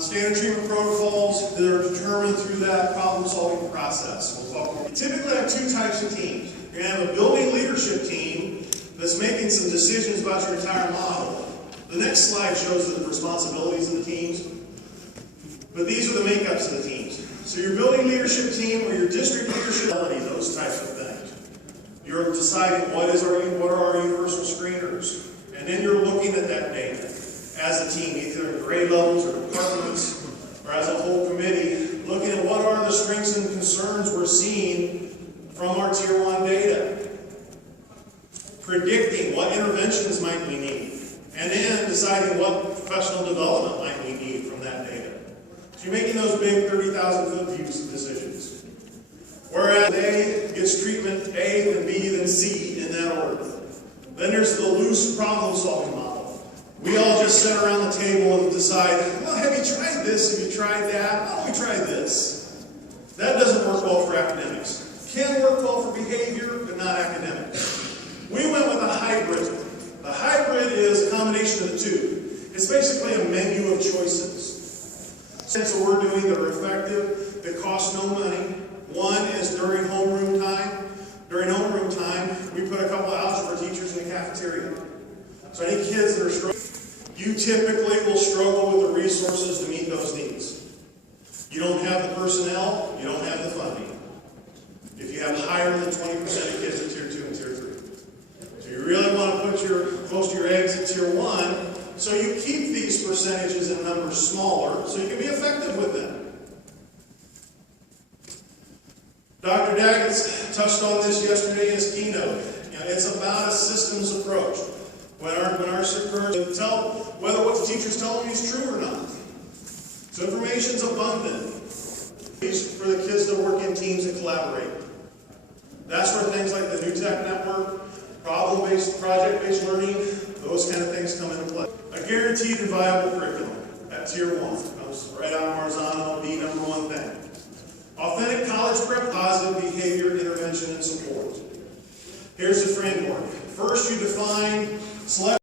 Standard treatment protocols that are determined through that problem-solving process. We'll talk more. You typically have two types of teams. You're going to have a building leadership team that's making some decisions about your entire model. The next slide shows the responsibilities of the teams, but these are the makeups of the teams. So your building leadership team or your district leadership, those types of things. You're deciding what are our universal screeners, and then you're looking at that data as a team, either in grade levels or departments, or as a whole committee, looking at what are the strengths and concerns we're seeing from our Tier 1 data, predicting what interventions might we need, and then deciding what professional development might we need from that data. So you're making those big 30,000-foot views of decisions. Whereas A gets treatment A, then B, then C in that order. Then there's the loose problem-solving model. We all just sit around the table and decide, well, have you tried this? Have you tried that? Oh, we tried this. That doesn't work well for academics. Can work well for behavior, but not academics. We went with a hybrid. The hybrid is a combination of the two. It's basically a menu of choices. Things that we're doing that are effective, that cost no money. One is during homeroom time. During homeroom time, we put a couple of algebra teachers in the cafeteria. So any kids that are struggling, you typically will struggle with the resources to meet those needs. You don't have the personnel, you don't have the funding. If you have higher than 20% of kids in Tier 2 and Tier 3. So you really want to put most of your eggs at Tier 1, so you keep these percentages and numbers smaller, so you can be effective with them. Dr. Daggett touched on this yesterday in his keynote. It's about a systems approach. When our superintendent tell whether what the teacher's telling you is true or not. So information's abundant for the kids to work in teams and collaborate. That's where things like the New Tech Network, problem-based, project-based learning, those kind of things come into play. A guaranteed and viable curriculum at Tier 1 comes right out of Marzano, the number one thing. Authentic college prep, positive behavior, intervention, and support. Here's the framework. First, you define select